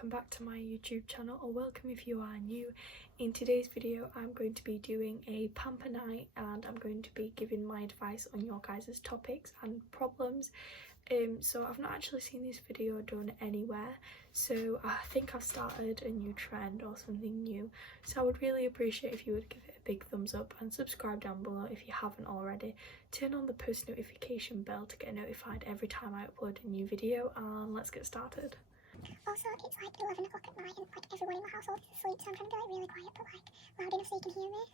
welcome back to my YouTube channel, or welcome if you are new. In today's video I'm going to be doing a pamper night and I'm going to be giving my advice on your guys' topics and problems. So I've not actually seen this video done anywhere, so I think I've started a new trend or something new, so I would really appreciate if you would give it a big thumbs up and subscribe down below if you haven't already. Turn on the post notification bell to get notified every time I upload a new video, and let's get started. Also, it's like 11 o'clock at night and like everyone in my household is asleep, so I'm trying to be like really quiet but like loud enough so you can hear me.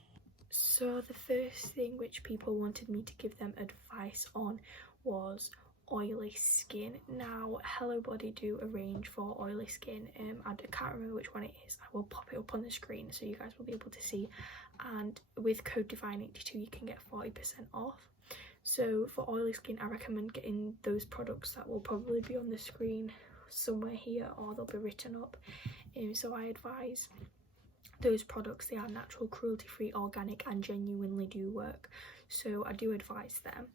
So the first thing which people wanted me to give them advice on was oily skin. Now Hello Body do a range for oily skin. I can't remember which one it is. I will pop it up on the screen so you guys will be able to see, and with code Divine82 you can get 40% off. So for oily skin I recommend getting those products that will probably be on the screen somewhere here, or they'll be written up. So I advise those products. They are natural, cruelty free, organic and genuinely do work, so I do advise them.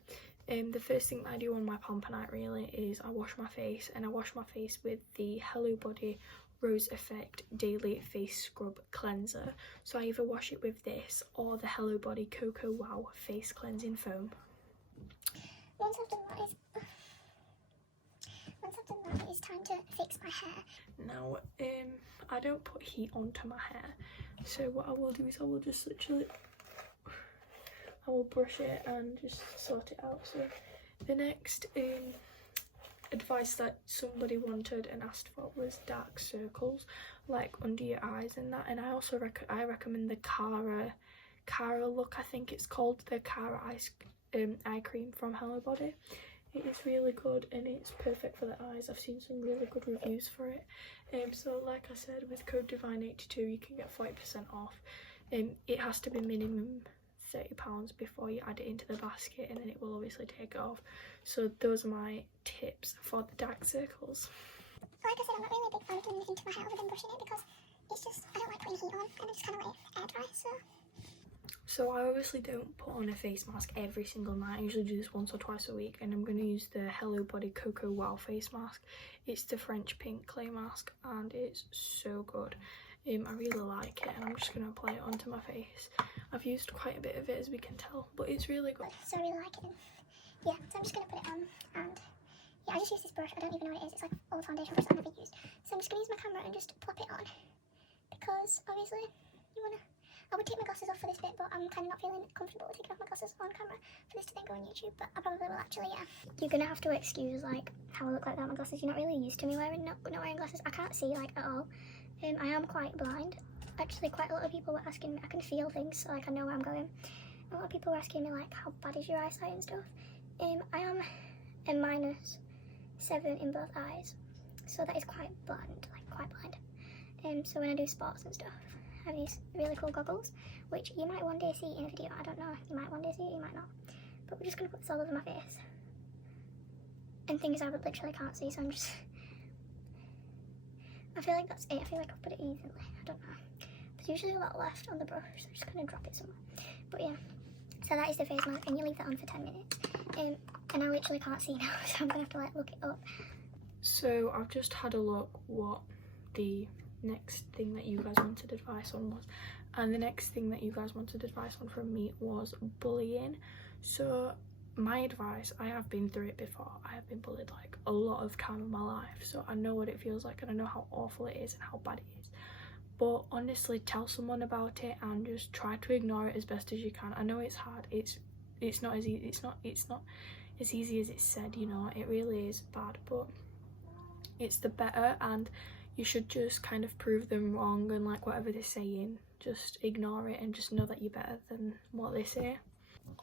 The first thing that I do on my pamper night really is I wash my face, and I wash my face with the Hello Body Rose Effect Daily Face Scrub Cleanser. So I either wash it with this or the Hello Body Cocoa Wow Face Cleansing Foam. Once I've done that, it's time to fix my hair. Now I don't put heat onto my hair, so what I will do is I will just literally brush it and just sort it out. So the next advice that somebody wanted and asked for was dark circles, like under your eyes and that, and I also recommend the Cara look, I think it's called, the Cara eye cream from Hello Body. It is really good and it's perfect for the eyes. I've seen some really good reviews for it. So like I said, with code Divine82 you can get 40% off. It has to be minimum £30 before you add it into the basket, and then it will obviously take it off. So those are my tips for the dark circles. Like I said, I'm not really a big fan of doing anything to my hair other than brushing it, because it's just, I don't like putting heat on and I just kind of let it air dry. So I obviously don't put on a face mask every single night. I usually do this once or twice a week, and I'm going to use the Hello Body Cocoa Wow face mask. It's the French pink clay mask and it's so good. I really like it, and I'm just going to apply it onto my face. I've used quite a bit of it, as we can tell, but it's really good. So I really like it. Yeah, so I'm just going to put it on, and yeah, I just use this brush. I don't even know what it is. It's like old foundation brush I've never used. So I'm just going to use my camera and just plop it on, because obviously I would take my glasses off for this bit, but I'm kind of not feeling comfortable with taking off my glasses on camera for this to then go on YouTube, but I probably will actually, yeah. You're going to have to excuse like how I look like without my glasses. You're not really used to me not wearing glasses. I can't see like at all. I am quite blind. Actually, quite a lot of people were asking me, I can feel things, so like I know where I'm going. A lot of people were asking me like, how bad is your eyesight and stuff. I am a -7 in both eyes, so that is quite blind, like quite blind. So when I do sports and stuff, I have these really cool goggles, which you might one day see in a video. I don't know, you might one day see it, you might not. But we're just going to put this all over my face. And things I literally can't see, so I'm just... I feel like that's it. I feel like I've put it evenly. I don't know. There's usually a lot left on the brush, so I'm just going to drop it somewhere. But yeah, so that is the face mask, and you leave that on for 10 minutes. And I literally can't see now, so I'm going to have to like look it up. So I've just had a look what the next thing that you guys wanted advice on was, and the next thing that you guys wanted advice on from me was bullying. So my advice, I have been through it before. I have been bullied like a lot of time in my life, so I know what it feels like and I know how awful it is and how bad it is. But honestly, tell someone about it and just try to ignore it as best as you can. I know it's hard. It's not as easy. It's not as easy as it's said. You know, it really is bad, but it's the better, and you should just kind of prove them wrong, and like whatever they're saying, just ignore it and just know that you're better than what they say.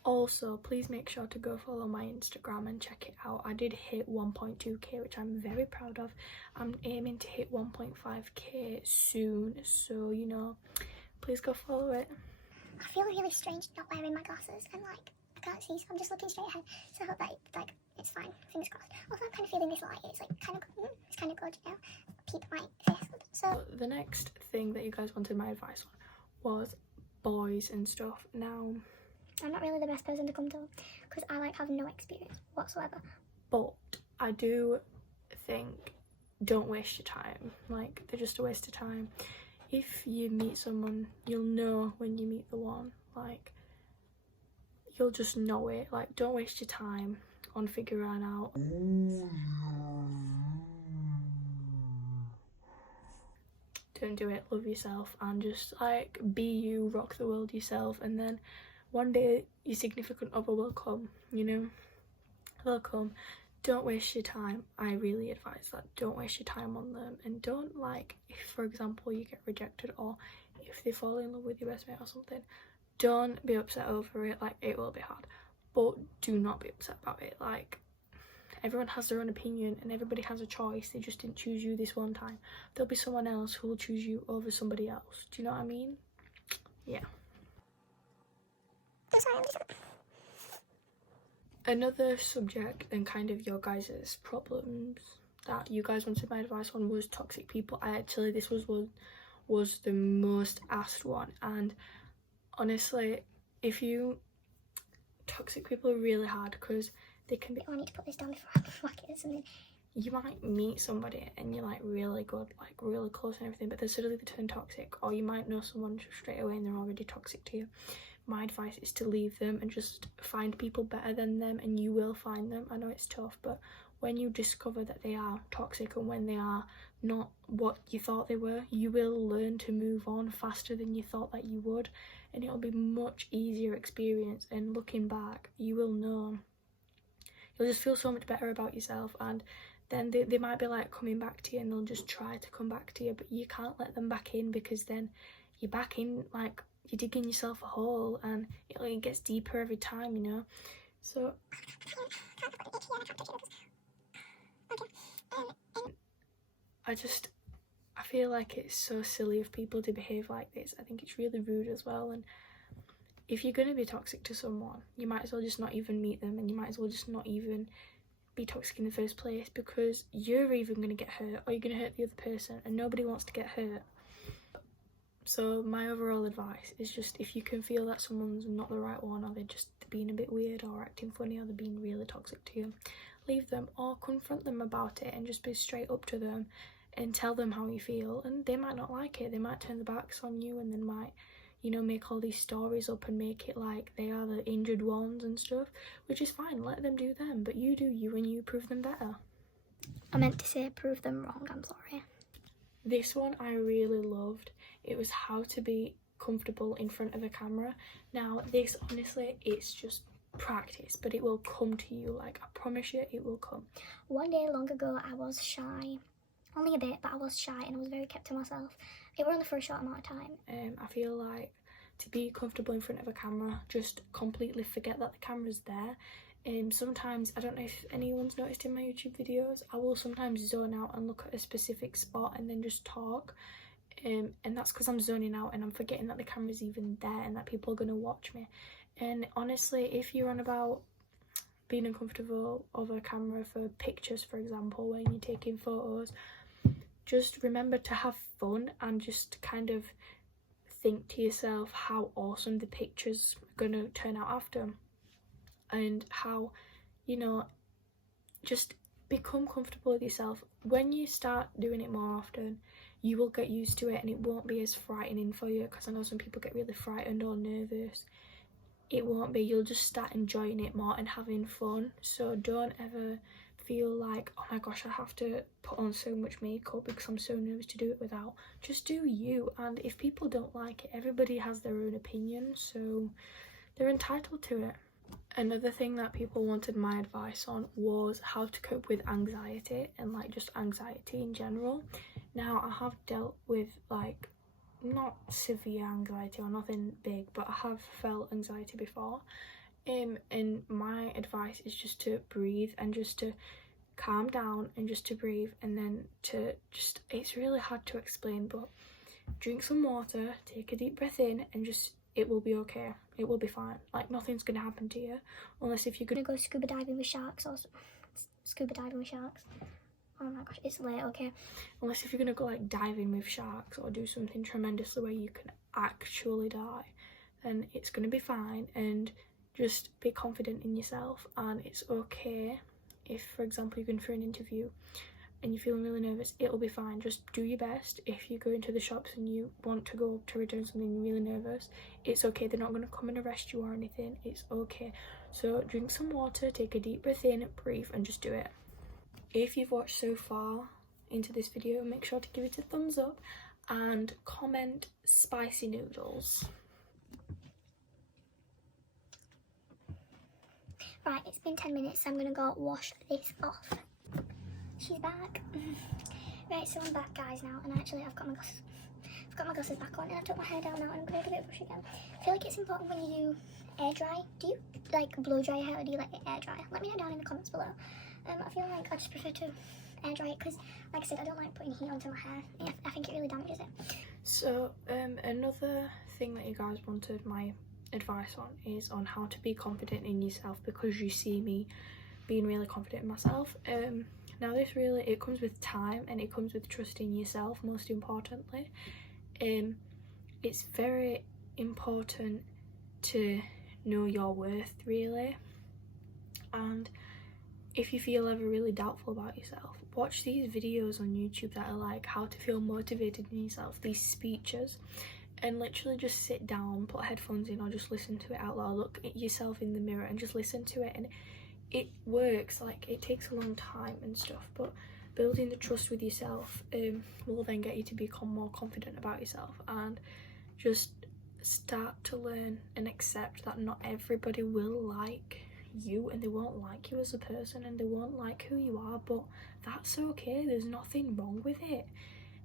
Also, please make sure to go follow my Instagram and check it out. I did hit 1.2k, which I'm very proud of. I'm aiming to hit 1.5k soon, so you know, please go follow it. I feel really strange not wearing my glasses, and like I can't see, so I'm just looking straight ahead. So I hope that it's fine. Fingers crossed. Also, I'm kind of feeling this light. It's like kind of good, you know. Keep my face up. So the next thing that you guys wanted my advice on was boys and stuff. Now, I'm not really the best person to come to, because I like have no experience whatsoever. But I do think don't waste your time. Like, they're just a waste of time. If you meet someone, you'll know when you meet the one. Like, you'll just know it. Like, don't waste your time on figuring out. Don't do it. Love yourself and just like be you, rock the world yourself, and then one day your significant other will come, you know, they'll come. Don't waste your time. I really advise that. Don't waste your time on them, and don't, like, if for example you get rejected or if they fall in love with your best mate or something, don't be upset over it. Like, it will be hard, but do not be upset about it. Like, everyone has their own opinion and everybody has a choice. They just didn't choose you this one time. There'll be someone else who will choose you over somebody else. Do you know what I mean? Yeah. Another subject and kind of your guys' problems that you guys wanted my advice on was toxic people. This was the most asked one, and honestly, toxic people are really hard because they can be. Oh, I need to put this down before I whack it or something. You might meet somebody and you're like really good, like really close and everything, but then suddenly they turn toxic, or you might know someone straight away and they're already toxic to you. My advice is to leave them and just find people better than them, and you will find them. I know it's tough, but when you discover that they are toxic and when they are not what you thought they were, you will learn to move on faster than you thought that you would, and it'll be much easier experience, and looking back you will know, you'll just feel so much better about yourself. And then they might be like coming back to you and they'll just try to come back to you, but you can't let them back in, because then you're back in, like, you're digging yourself a hole, and it gets deeper every time, you know. So I feel like it's so silly of people to behave like this. I think it's really rude as well, and if you're going to be toxic to someone, you might as well just not even meet them, and you might as well just not even be toxic in the first place, because you're even going to get hurt, or you're going to hurt the other person, and nobody wants to get hurt. So my overall advice is just, if you can feel that someone's not the right one, or they're just being a bit weird or acting funny, or they're being really toxic to you, leave them or confront them about it and just be straight up to them and tell them how you feel. And they might not like it, they might turn their backs on you, and they might, you know, make all these stories up and make it like they are the injured ones and stuff, which is fine. Let them do them, but you do you, and you prove them better. I meant to say prove them wrong, I'm sorry. This one I really loved. It was how to be comfortable in front of a camera. Now this, honestly, it's just practice, but it will come to you. Like, I promise you, it will come. One day long ago I was shy, only a bit, but I was shy and I was very kept to myself. It were only for a short amount of time. I feel like to be comfortable in front of a camera, just completely forget that the camera's there. Sometimes, I don't know if anyone's noticed in my YouTube videos, I will sometimes zone out and look at a specific spot and then just talk, and that's because I'm zoning out and I'm forgetting that the camera's even there and that people are going to watch me. And honestly, if you're on about being uncomfortable over a camera for pictures, for example, when you're taking photos, just remember to have fun and just kind of think to yourself how awesome the picture's going to turn out after, and how, you know, just become comfortable with yourself. When you start doing it more often, you will get used to it and it won't be as frightening for you, because I know some people get really frightened or nervous. It won't be. You'll just start enjoying it more and having fun. So don't ever feel like, oh my gosh, I have to put on so much makeup because I'm so nervous to do it without. Just do you, and if people don't like it, everybody has their own opinion, so they're entitled to it. Another thing that people wanted my advice on was how to cope with anxiety, and like just anxiety in general. Now I have dealt with, like, not severe anxiety or nothing big, but I have felt anxiety before, and my advice is just to breathe and just to calm down and just to breathe, and then to just, it's really hard to explain, but drink some water, take a deep breath in, and just, it will be okay. It will be fine. Like, nothing's gonna happen to you, unless if you're gonna go scuba diving with sharks or scuba diving with sharks. Oh my gosh, it's late, okay. Unless if you're gonna go like diving with sharks or do something tremendously where you can actually die, then it's gonna be fine. And just be confident in yourself, and it's okay if, for example, you're going for an interview and you're feeling really nervous, it'll be fine. Just do your best. If you go into the shops and you want to go to return something, you're really nervous, it's okay. They're not going to come and arrest you or anything. It's okay. So drink some water, take a deep breath in, breathe, and just do it. If you've watched so far into this video, make sure to give it a thumbs up and comment spicy noodles. Right, it's been 10 minutes, so I'm gonna go wash this off. She's back. Right, so I'm back, guys, now, and actually I've got my glasses back on, and I took my hair down now, and I'm gonna give it a brush again. I feel like it's important when you do air dry. Do you like blow dry your hair, or do you like it air dry? Let me know down in the comments below. I feel like I just prefer to air dry it because, like I said, I don't like putting heat onto my hair. Yeah, I think it really damages it. So another thing that you guys wanted my advice on is on how to be confident in yourself, because you see me being really confident in myself. Now this really, it comes with time, and it comes with trusting yourself, most importantly. It's very important to know your worth, really. And if you feel ever really doubtful about yourself, watch these videos on YouTube that are like how to feel motivated in yourself, these speeches, and literally just sit down, put headphones in, or just listen to it out loud. Look at yourself in the mirror and just listen to it, and it works. Like, it takes a long time and stuff, but building the trust with yourself will then get you to become more confident about yourself, and just start to learn and accept that not everybody will like you, and they won't like you as a person, and they won't like who you are, but that's okay. There's nothing wrong with it.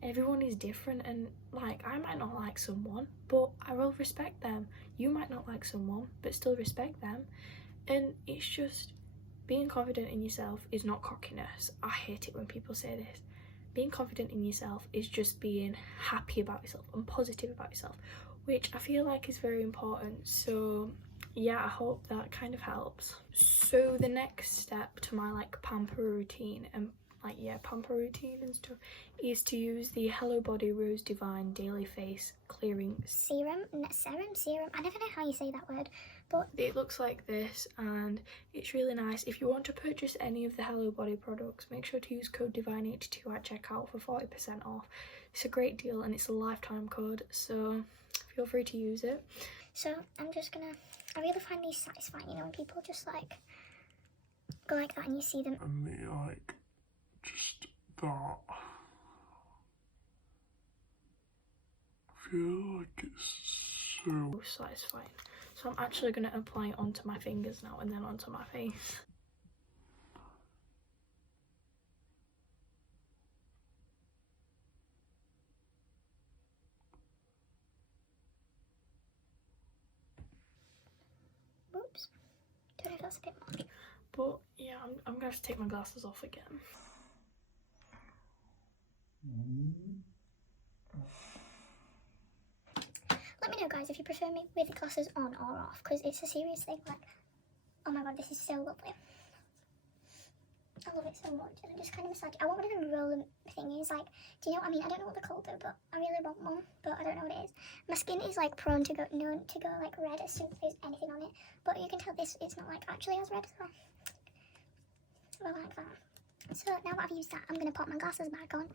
Everyone is different, and like, I might not like someone, but I will respect them. You might not like someone, but still respect them. And it's just, being confident in yourself is not cockiness. I hate it when people say this. Being confident in yourself is just being happy about yourself and positive about yourself, which I feel like is very important. So yeah, I hope that kind of helps. So the next step to my like pamper routine and pamper routine and stuff is to use the Hello Body Rose Divine Daily Face Clearing Serum. I never know how you say that word, but it looks like this, and it's really nice. If you want to purchase any of the Hello Body products, make sure to use code Divine82 at checkout for 40% off. It's a great deal, and it's a lifetime code, so feel free to use it. So I really find these satisfying, you know, when people just like go like that and you see them. And they like just that. I feel like it's so satisfying. So I'm actually going to apply it onto my fingers now, and then onto my face. Whoops. Don't know if that's a bit much. But yeah, I'm going to have to take my glasses off again. Let me know, guys, if you prefer me with the glasses on or off, because it's a serious thing. Like, oh my god, this is so lovely. I love it so much, and I just kind of massage. I want one of them rolling thingies, like, do you know what I mean? I don't know what they're called though, but I really want one, but I don't know what it is. My skin is like known to go like red as soon as there's anything on it, but you can tell this, it's not like actually as red as well. I like that. So now that I've used that, I'm going to pop my glasses back on.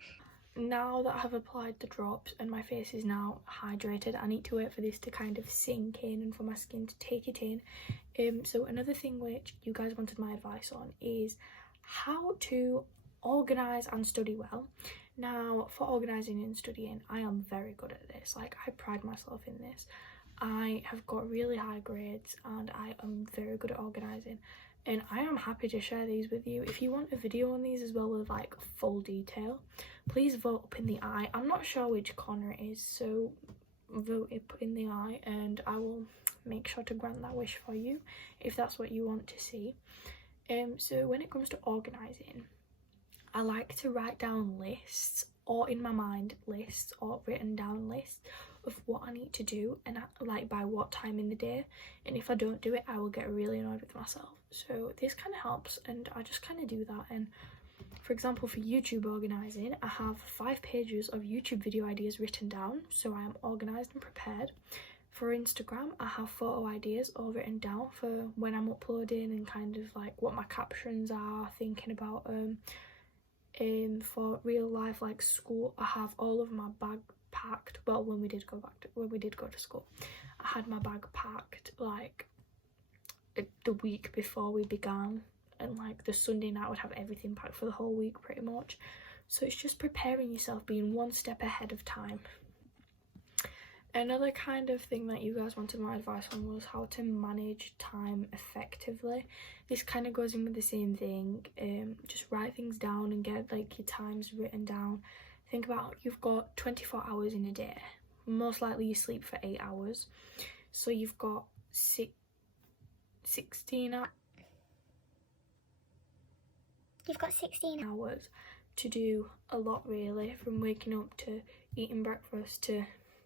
Now that I have applied the drops and my face is now hydrated, I need to wait for this to kind of sink in and for my skin to take it in. So another thing which you guys wanted my advice on is how to organise and study well. Now, for organising and studying, I am very good at this. Like, I pride myself in this. I have got really high grades, and I am very good at organising, and I am happy to share these with you. If you want a video on these as well with like full detail, please vote up in the eye. I'm not sure which corner it is, so vote up in the eye and I will make sure to grant that wish for you if that's what you want to see. So when it comes to organising, I like to write down lists, or in my mind lists, or written down lists of what I need to do, and like by what time in the day, and if I don't do it I will get really annoyed with myself. So this kind of helps, and I just kind of do that. And for example, for YouTube organising, I have 5 pages of YouTube video ideas written down, so I am organised and prepared. For Instagram, I have photo ideas all written down for when I'm uploading, and kind of like what my captions are, thinking about for real life, like school, I have all of my bag packed. Well, when we did go to school, I had my bag packed like the week before we began, and like the Sunday night I would have everything packed for the whole week pretty much. So it's just preparing yourself, being one step ahead of time. Another kind of thing that you guys wanted my advice on was how to manage time effectively. This kind of goes in with the same thing. Just write things down and get like your times written down. Think about, you've got 24 hours in a day. Most likely you sleep for 8 hours, so you've got 16 hours. You've got 16 hours to do a lot, really, from waking up to eating breakfast to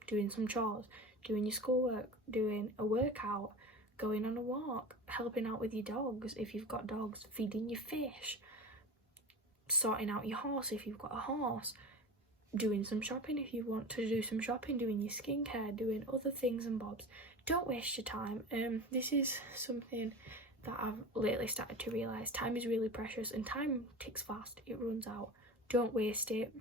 doing some chores, doing your schoolwork, doing a workout, going on a walk, helping out with your dogs if you've got dogs, feeding your fish, sorting out your horse if you've got a horse, doing some shopping if you want to do some shopping, doing your skincare, doing other things and bobs. Don't waste your time. This is something that I've lately started to realise. Time is really precious and time ticks fast. It runs out. Don't waste it.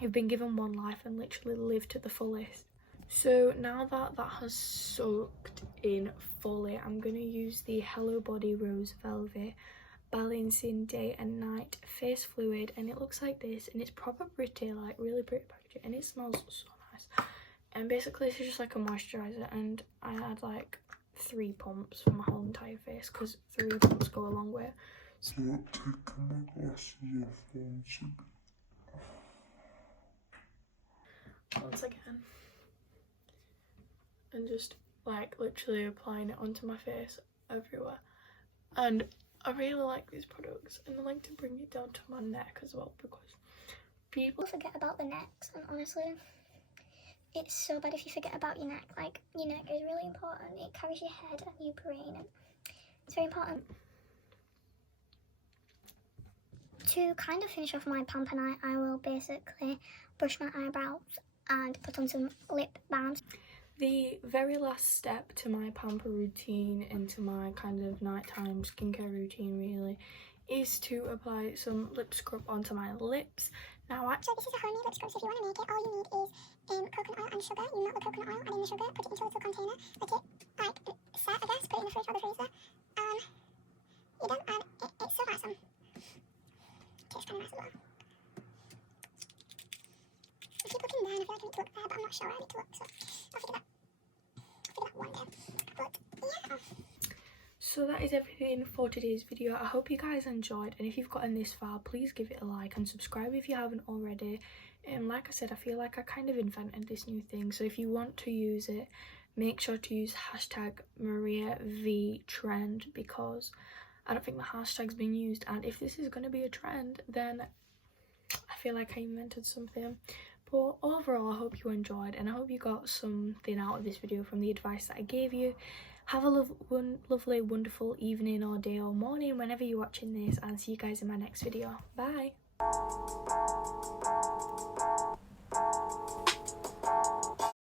You've been given one life, and literally live to the fullest. So now that that has soaked in fully, I'm going to use the Hello Body Rose Velvet Balancing Day and Night Face Fluid, and it looks like this, and it's proper pretty, like really pretty packaging, and it smells so nice. And basically this is just like a moisturiser, and I had like 3 pumps for my whole entire face because 3 pumps go a long way. So I've taken my glasses off once again, and just like literally applying it onto my face everywhere. And I really like these products, and I like to bring it down to my neck as well, because people forget about the necks, and honestly it's so bad if you forget about your neck. Like, your neck is really important. It carries your head and your brain, and it's very important. To kind of finish off my pamper night, I will basically brush my eyebrows and put on some lip balm. The very last step to my pamper routine and to my kind of nighttime skincare routine really is to apply some lip scrub onto my lips. Now So this is a homemade lip scrub, so if you want to make it, all you need is coconut oil and sugar. You melt the coconut oil, add in the sugar, put it into a little container, let it like set, I guess, put it in the fridge or the freezer, and you're done, and it's so nice, and it tastes kind of nice as well. I keep looking down, I feel like I need to look there, but I'm not sure where I need to look, so I'll figure that one day. But yeah. So that is everything for today's video. I hope you guys enjoyed, and if you've gotten this far, please give it a like and subscribe if you haven't already. And like I said, I feel like I kind of invented this new thing, so if you want to use it, make sure to use #MariaVTrend, because I don't think the hashtag's been used, and if this is going to be a trend, then I feel like I invented something. But overall, I hope you enjoyed, and I hope you got something out of this video from the advice that I gave you. Have a lovely, wonderful evening or day or morning whenever you're watching this, and see you guys in my next video. Bye!